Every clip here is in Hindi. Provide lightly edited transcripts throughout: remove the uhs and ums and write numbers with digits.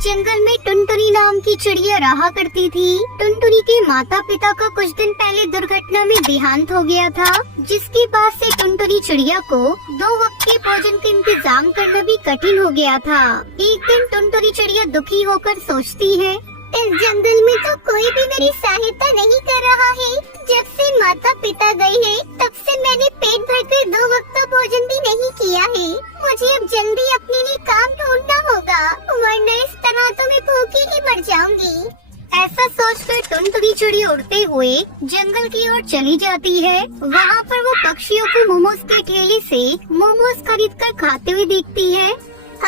जंगल में टुनटुनी नाम की चिड़िया रहा करती थी। टुनटुनी के माता पिता का कुछ दिन पहले दुर्घटना में देहांत हो गया था, जिसके बाद से टुनटुनी चिड़िया को 2 वक्त के भोजन का इंतजाम करना भी कठिन हो गया था। एक दिन टुनटुनी चिड़िया दुखी होकर सोचती है, इस जंगल में तो कोई भी मेरी सहायता नहीं कर रहा है। जब से माता पिता गए हैं, तब से मैंने पेट भरकर 2 वक्त का भोजन भी नहीं किया है। मुझे अब जल्दी अपने लिए काम ढूंढना होगा, वरना इस तरह तो मैं भूखी ही मर जाऊंगी। ऐसा सोचकर टुनटुनी चिड़िया उड़ते हुए जंगल की ओर चली जाती है। वहाँ पर वो पक्षियों को मोमोज के ठेले से मोमोज खरीदकर खाते हुए देखती है।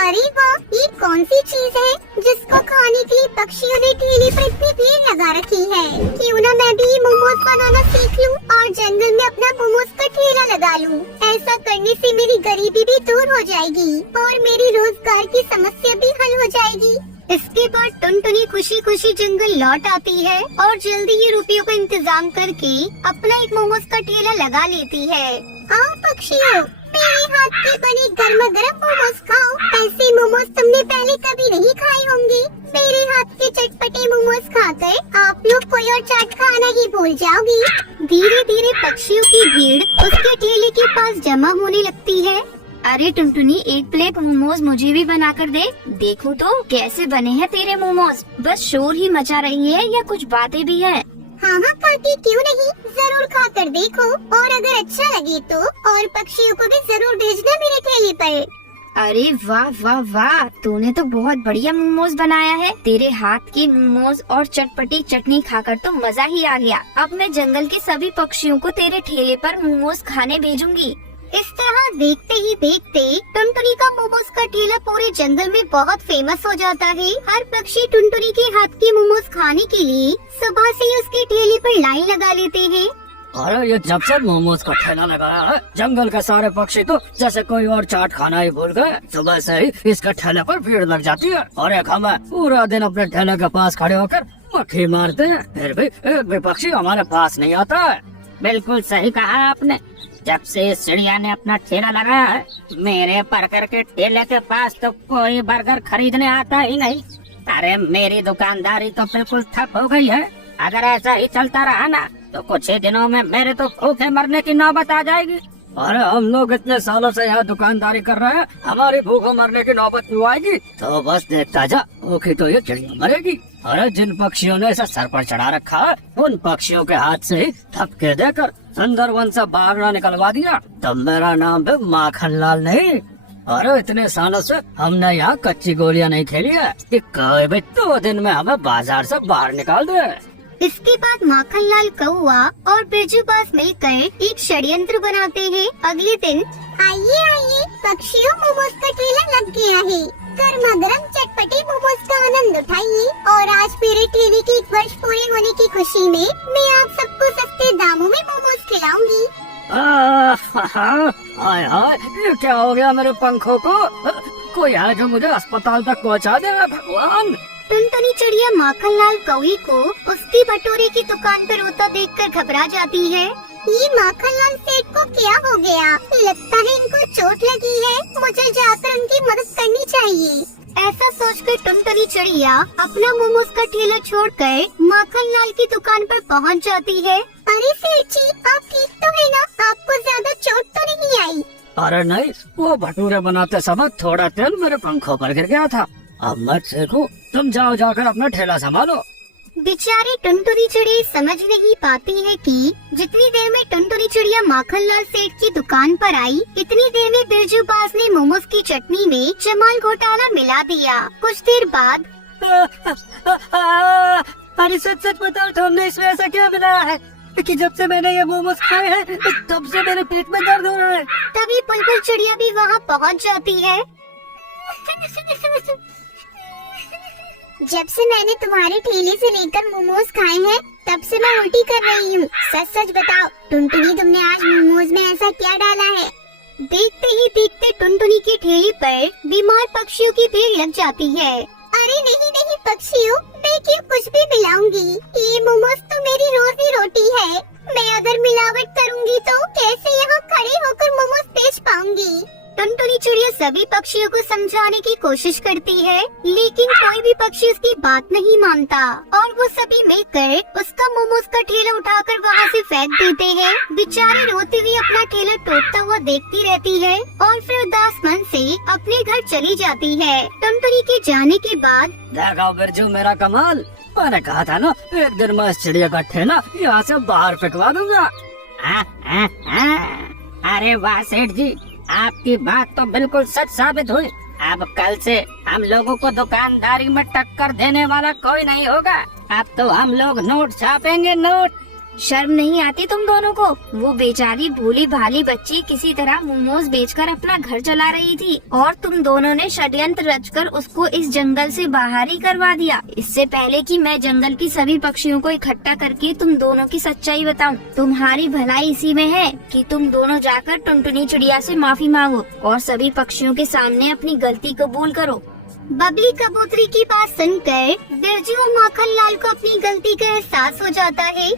अरे वाह, ये कौन सी चीज है जिसको खाने के लिए पक्षियों ने ठेले पर इतनी भीड़ लगा रखी है। क्यों ना मैं भी मोमोज बनाना सीख लूं और जंगल में अपना मोमोज का ठेला लगा लूं। ऐसा करने से मेरी गरीबी भी दूर हो जाएगी और मेरी रोजगार की समस्या भी हल हो जाएगी। इसके बाद टुनटुनी खुशी खुशी जंगल लौट आती है और जल्दी ही रुपयों का इंतजाम करके अपना एक मोमोज का ठेला लगा लेती है। आओ पक्षियों, मेरे हाथ के बने गर्मा गर्म मोमोज खाओ। ऐसे मोमोज तुमने पहले कभी नहीं खाए होंगे। मेरे हाथ के चटपटे मोमोज खाकर आप लोग कोई और चाट खाना ही भूल जाओगी। धीरे धीरे पक्षियों की भीड़ उसके ठेले के पास जमा होने लगती है। अरे टुनटुनी, एक प्लेट मोमोज मुझे भी बनाकर दे। देखूं तो कैसे बने हैं तेरे मोमोज। बस शोर ही मचा रही है या कुछ बातें भी है? हाँ काकी, क्यों नहीं, जरूर खा कर देखो और अगर अच्छा लगे तो और पक्षियों को भी जरूर भेजना मेरे ठेले पर। अरे वाह वाह वाह, तूने तो बहुत बढ़िया मोमोज बनाया है। तेरे हाथ के मोमोज और चटपटी चटनी खाकर तो मजा ही आ गया। अब मैं जंगल के सभी पक्षियों को तेरे ठेले पर मोमोज खाने भेजूंगी। इस तरह देखते ही देखते टुनटुनी का मोमोज का ठेला पूरे जंगल में बहुत फेमस हो जाता है। हर पक्षी टुनटुनी के हाथ के मोमोज खाने के लिए सुबह से ही उसके ठेले पर लाइन लगा लेते हैं। अरे ये जब से मोमोज का ठेला लगाया है, जंगल के सारे पक्षी तो जैसे कोई और चाट खाना ही भूल गए। सुबह से ही इसके ठेले पर भीड़ लग जाती है और एक हम पूरा दिन अपने ठेले के पास खड़े होकर मक्खी मारते हैं, फिर भी एक भी पक्षी हमारे पास नहीं आता है। बिल्कुल सही कहा आपने। जब से इस चिड़िया ने अपना ठेला लगाया है, मेरे बर्गर के ठेले के पास तो कोई बर्गर खरीदने आता ही नहीं। अरे मेरी दुकानदारी तो बिल्कुल ठप हो गई है। अगर ऐसा ही चलता रहा ना तो कुछ ही दिनों में मेरे तो भूखे मरने की नौबत आ जाएगी। अरे हम लोग इतने सालों से यहाँ दुकानदारी कर रहे हैं, हमारी भूखों मरने की नौबत क्यों आएगी? तो बस देखता जा, भूखी तो ये चिड़िया मरेगी। अरे जिन पक्षियों ने इसे सर पर चढ़ा रखा है, उन पक्षियों के हाथ से ही थपके देकर सुंदरवन से भागना निकलवा दिया। तब मेरा नाम भी माखन लाल नहीं। अरे इतने सालों से हमने यहाँ कच्ची गोलियाँ नहीं खेली है कि कोई भी 2 दिन में हमें बाजार से बाहर निकाल दे। इसके बाद माखनलाल कौआ और बिरजू बास मिलकर एक षड्यंत्र बनाते हैं। अगले दिन आइए आइए पक्षियों, मोमोज का ठेला लग गया है। गर्मा गर्म चटपटे मोमोज का आनंद उठाइए और आज मेरे ठेले के 1 वर्ष पूरे होने की खुशी में मैं आप सबको सस्ते दामों में मोमोज खिलाऊंगी। हाय हाय, ये क्या हो गया मेरे पंखों को? कोई है जो मुझे अस्पताल तक पहुँचा दे भगवान। टुनटुनी चिड़िया माखनलाल कौवे को उसकी भटूरे की दुकान पर रोता देखकर घबरा जाती है। ये माखनलाल सेठ को क्या हो गया? लगता है इनको चोट लगी है। मुझे जाकर उनकी मदद करनी चाहिए। ऐसा सोचकर टुनटुनी चिड़िया अपना मोमोज का ठेला छोड़कर माखनलाल की दुकान पर पहुंच जाती है। अरे सेठ जी, आप ठीक तो है ना? आपको ज्यादा चोट तो नहीं आई? अरे नहीं, वो भटूरे बनाते समय थोड़ा तेल मेरे पंखों पर गिर गया था। अब मत सेको, तुम जाओ जाकर अपना ठेला संभालो। बेचारी टुनटुनी चिड़िया समझ नहीं पाती है कि जितनी देर में टुनटुनी चिड़िया माखनलाल सेठ की दुकान पर आई, इतनी देर में बिरजू बास ने मोमोज की चटनी में जमाल घोटाला मिला दिया। कुछ देर बाद अरे सच सच बताओ, तुमने इसमें ऐसा क्या मिलाया है कि जब से मैंने ये मोमोज खाए हैं तब से मेरे पेट में दर्द हो रहा है। तभी बुलबुल चिड़िया भी वहाँ पहुँच जाती है। जब से मैंने तुम्हारे ठेले से लेकर मोमोज खाए हैं, तब से मैं उल्टी कर रही हूँ। सच सच बताओ टुनटुनी, तुमने आज मोमोज में ऐसा क्या डाला है? देखते ही देखते टुनटुनी के ठेले पर बीमार पक्षियों की भीड़ लग जाती है। अरे नहीं नहीं पक्षियों, मैं क्यों कुछ भी मिलाऊंगी? ये मोमोज तो मेरी रोजी रोटी है। मैं अगर मिलावट करूंगी तो कैसे यहाँ खड़े होकर मोमोज बेच पाऊंगी? टुनटुनी चिड़िया सभी पक्षियों को समझाने की कोशिश करती है, लेकिन कोई भी पक्षी उसकी बात नहीं मानता और वो सभी मिलकर उसका मोमोज का ठेला उठाकर वहाँ से फेंक देते हैं। बेचारी रोती हुई अपना ठेला टूटता हुआ देखती रहती है और फिर उदास मन से अपने घर चली जाती है। टुनटुनी के जाने के बाद देखा बिरजू मेरा कमाल, मैंने कहा था ना एक दिन मैं इस चिड़िया का ठेला यहाँ से बाहर फेंकवा दूंगा। अरे वाह सेठ जी, आपकी बात तो बिल्कुल सच साबित हुई। अब कल से हम लोगों को दुकानदारी में टक्कर देने वाला कोई नहीं होगा। अब तो हम लोग नोट छापेंगे, नोट। शर्म नहीं आती तुम दोनों को? वो बेचारी भोली भाली बच्ची किसी तरह मोमोज बेचकर अपना घर चला रही थी और तुम दोनों ने षड्यंत्र रचकर उसको इस जंगल से बाहर ही करवा दिया। इससे पहले कि मैं जंगल की सभी पक्षियों को इकट्ठा करके तुम दोनों की सच्चाई बताऊं, तुम्हारी भलाई इसी में है कि तुम दोनों जाकर टुनटुनी चिड़िया से माफी मांगो और सभी पक्षियों के सामने अपनी गलती कबूल करो। बबली कबूतरी की बात सुनकर बिरजू और माखन लाल को अपनी गलती का एहसास हो जाता है।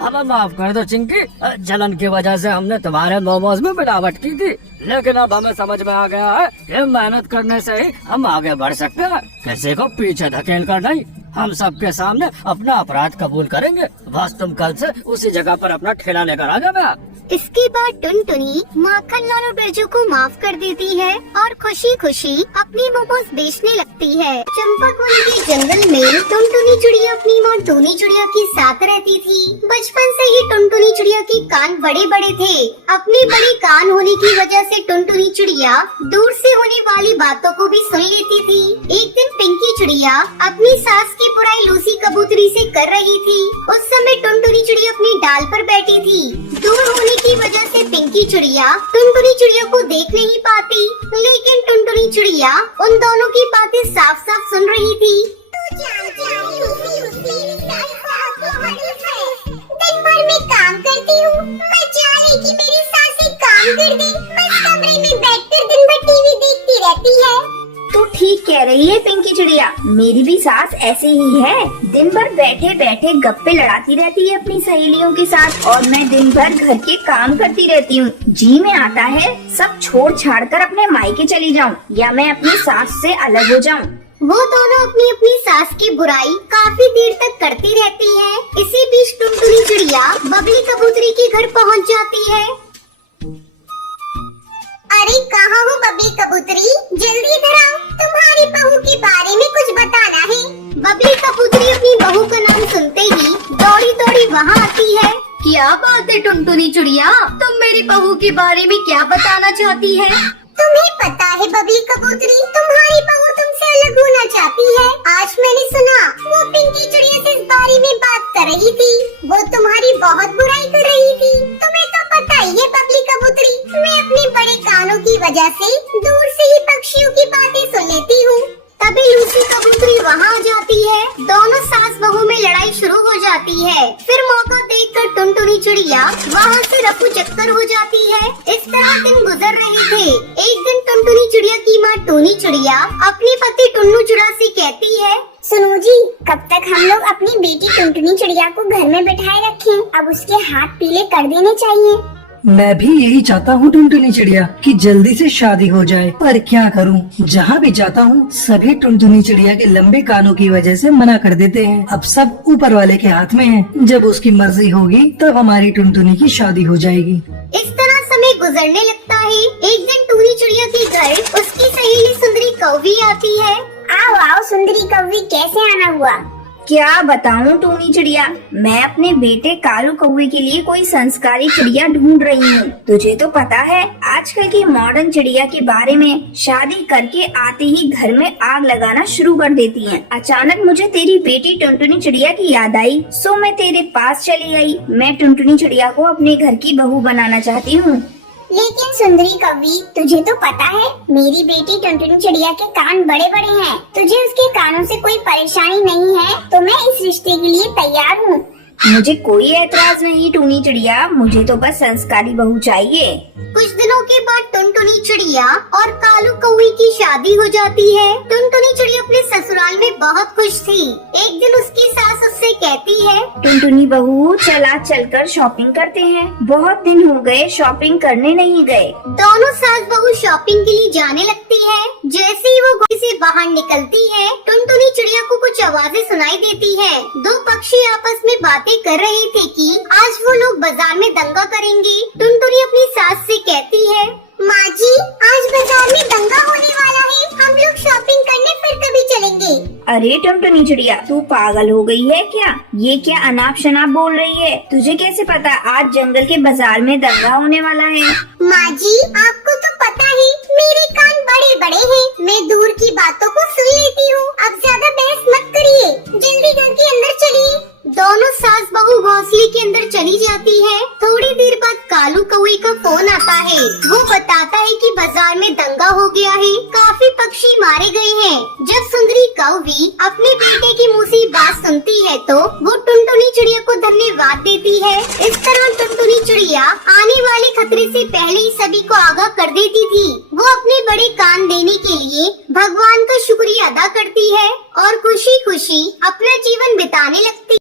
हमें माफ कर दो चिंकी, जलन की वजह से हमने तुम्हारे मोमोज में मिलावट की थी, लेकिन अब हमें समझ में आ गया है कि मेहनत करने से ही हम आगे बढ़ सकते हैं, किसी को पीछे धकेल कर नहीं। हम सबके सामने अपना अपराध कबूल करेंगे। बस तुम कल से उसी जगह पर अपना ठेला लेकर आ जाना। इसके बाद टुनटुनी माखन लाल और बिरजू को माफ कर देती है और खुशी खुशी अपनी मोमोज बेचने लगती है। चंपाकुली के जंगल में टुनटुनी चिड़िया अपनी माँ टूनी चिड़िया के साथ रहती थी। बचपन से ही टुनटुनी चिड़िया के कान बड़े बड़े थे। अपने बड़े कान होने की वजह से टुनटुनी चिड़िया दूर से होने वाली बातों को भी सुन लेती थी। एक दिन पिंकी चिड़िया अपनी सास की बुराई लूसी कबूतरी से कर रही थी। उस समय टुनटुनी चिड़िया अपनी डाल पर बैठी थी। दूर होने की वजह से पिंकी चिड़िया टुनटुनी चिड़िया को देख नहीं पाती, लेकिन टुनटुनी चिड़िया उन दोनों की बातें साफ साफ सुन रही थी। दिन भर मैं काम करती हूँ, मजा ले कि मेरी सास एक काम कर दे, बस कमरे में बैठकर दिन भर टीवी देखती रहती है। तू ठीक कह रही है पिंकी चिड़िया, मेरी भी सास ऐसे ही है। दिन भर बैठे बैठे गप्पे लड़ाती रहती है अपनी सहेलियों के साथ और मैं दिन भर घर के काम करती रहती हूँ। जी में आता है सब छोड़ छाड़ कर अपने मायके चली जाऊँ या मैं अपनी सास से अलग हो जाऊँ। वो दोनों अपनी अपनी सास की बुराई काफी देर तक करती रहती है। इसी बीच टुनटुनी चिड़िया बबली कबूतरी के घर पहुँच जाती है। अरे कहाँ हो बबली कबूतरी, जल्दी इधर आओ, तुम्हारी बहू के बारे में कुछ बताना है। बबली कबूतरी अपनी बहू का नाम सुनते ही दौड़ी दौड़ी वहाँ आती है। क्या बात है टुनटुनी चिड़िया, तुम मेरी बहू के बारे में क्या बताना चाहती है? तुम्हें पता है बबली कबूतरी, तुम्हारी बहू तुमसे अलग होना चाहती है। आज मैंने सुना वो पिंकी चिड़िया से इस बारे में बात कर रही थी। वो तुम्हारी बहुत बुराई कर रही थी। तुम्हें तो पता ही है बबली कबूतरी, मैं अपने बड़े कानों की वजह से दूर से ही पक्षियों की बातें सुन लेती हूँ। तभी लूसी कबूतरी वहाँ आ जाती है। दोनों सास बहू में लड़ाई शुरू हो जाती है। फिर मौका देखकर टुनटुनी चिड़िया वहाँ से रफू चक्कर हो जाती है। इस तरह दिन गुजर रहे थे। एक दिन टुनटुनी चिड़िया की माँ टूनी चिड़िया अपने पति टुन्नू चिड़ा से कहती है, सुनो जी, कब तक हम लोग अपनी बेटी टुनटुनी चिड़िया को घर में बिठाए रखें? अब उसके हाथ पीले कर देने चाहिए। मैं भी यही चाहता हूँ टुनटुनी चिड़िया कि जल्दी से शादी हो जाए, पर क्या करूँ, जहाँ भी जाता हूँ सभी टुनटुनी चिड़िया के लंबे कानों की वजह से मना कर देते हैं। अब सब ऊपर वाले के हाथ में है, जब उसकी मर्जी होगी तब हमारी टुनटुनी की शादी हो जाएगी। इस तरह समय गुजरने लगता है। एक दिन टूनी चिड़िया के घर उसकी सहेली सुंदरी कौवी आती है। आओ आओ सुंदरी कौवी, कैसे आना हुआ? क्या बताऊं टूनी चिड़िया, मैं अपने बेटे कालू कौवे के लिए कोई संस्कारी चिड़िया ढूंढ रही हूँ। तुझे तो पता है आजकल की मॉडर्न चिड़िया के बारे में, शादी करके आते ही घर में आग लगाना शुरू कर देती हैं। अचानक मुझे तेरी बेटी टुनटुनी चिड़िया की याद आई, सो मैं तेरे पास चली आई। मैं टुनटुनी चिड़िया को अपने घर की बहू बनाना चाहती हूँ। लेकिन सुंदरी कौवी, तुझे तो पता है मेरी बेटी टुनटुनी चिड़िया के कान बड़े बड़े हैं। तुझे उसके कानों से कोई परेशानी नहीं है तो मैं इस रिश्ते के लिए तैयार हूँ। मुझे कोई एतराज नहीं टूनी चिड़िया, मुझे तो बस संस्कारी बहू चाहिए। कुछ दिनों के बाद टुनटुनी चिड़िया और कालू कौवे की शादी हो जाती है। टुनटुनी चिड़िया अपने ससुराल में बहुत खुश थी। एक दिन उसकी सास उससे कहती है, टुनटुनी बहू चला चलकर शॉपिंग करते हैं, बहुत दिन हो गए शॉपिंग करने नहीं गए। दोनों सास बहू शॉपिंग के लिए जाने लगती है। जैसे ही वो घर से बाहर निकलती है, टुनटुनी चिड़िया को कुछ आवाजें सुनाई देती है। दो पक्षी आपस में बातें कर रहे थे कि आज वो लोग बाजार में दंगा करेंगे। टुनटुनी अपनी सास से कहती है, माँ जी आज बाजार में दंगा होने वाला है, हम लोग शॉपिंग करने फिर कभी चलेंगे। अरे टुनटुनी चिड़िया तू पागल हो गई है क्या? ये क्या अनाप शनाप बोल रही है? तुझे कैसे पता आज जंगल के बाजार में दंगा होने वाला है? माँ जी आपको तो पता ही मेरे कान बड़े बड़े हैं, मैं दूर की बातों को सुन लेती हूँ। अब ज्यादा बहस मत करिए, जल्दी घर के अंदर चलिए। दोनों सास बहू घोंसले के अंदर चली जाती है। थोड़ी देर बाद कालू कौवे का फोन आता है। वो बताता है कि बाजार में दंगा हो गया है, काफी पक्षी मारे गए हैं। जब सुंदरी कौवी अपने बेटे के मुंह से बात सुनती है तो वो टुनटुनी चिड़िया को धन्यवाद देती है। इस तरह टुनटुनी चिड़िया आने वाले खतरे से पहले ही सभी को आगाह कर देती थी। वो अपने बड़े कान देने के लिए भगवान का शुक्रिया अदा करती है और खुशी खुशी अपना जीवन बिताने लगती